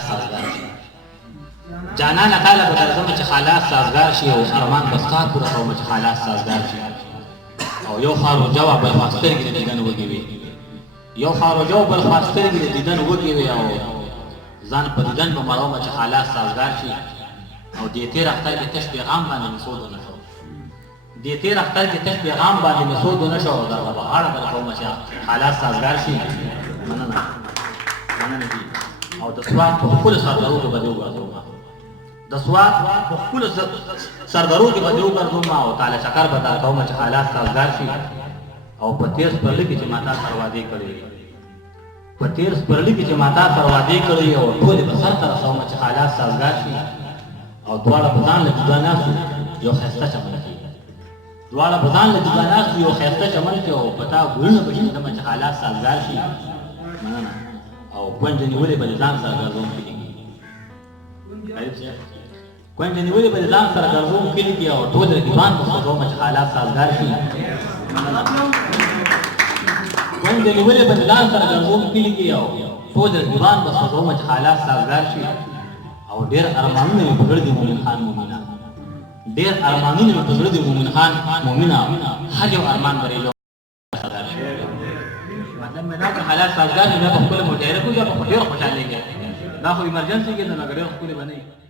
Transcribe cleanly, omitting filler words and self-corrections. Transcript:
سازگار شي جانانه تعالی به درځم چې خلاص سازگار شي او ارمان بستا پوره کوم چې خلاص سازگار شي او یو خارو جواب بل خواستر کې دیدن وږي وي یو خارو جواب بل خواستر کې دیدن وږي وي او ځان په دیدن په مړاو چې خلاص سازگار شي او دې تیر اختر کې تش پیغام باندې مسعود نشو دې تیر اختر کې تش پیغام باندې مسعود نشو دا به اړه بل کوم چې خلاص سازگار شي مننه دي او د سواد په خپل سردارو کې بدو غواړم د سواد په خپل سردارو کې بدو غواړم او تعالی شکر بتا کوم چې حالات سازگار شي او په تیر پرلي کې چې ماتا سروادي کړی په تیر پرلي کې چې ماتا سروادي کړی او ټول به سر تر سوم چې حالات سازگار شي او دواړه بدان له ځاناس یو خسته چمن کې دواړه بدان له ځاناس یو خسته چمن کې او پتا ګورنه بشي چې حالات سازگار شي مننه او کوینځ نیولې بل ځان سره ګرځوم کېږي کوینځ نیولې بل ځان سره ګرځوم کېږي او ټول رقیبان په څو مچ حالات سازگار شي کوینځ نیولې بل ځان سره ګرځوم کېږي او ټول رقیبان په څو مچ حالات سازگار شي او ډېر ارمانونه په ګړدي مومن خان مومنه ډېر ارمانونه په ګړدي مومن خان مومنه هر یو ارمان لري مطلب مې دا که حالات سازگار نه په خپل متحرک یا په ډېر خوشاله کې دا خو ایمرجنسي کې نه غړي خپل باندې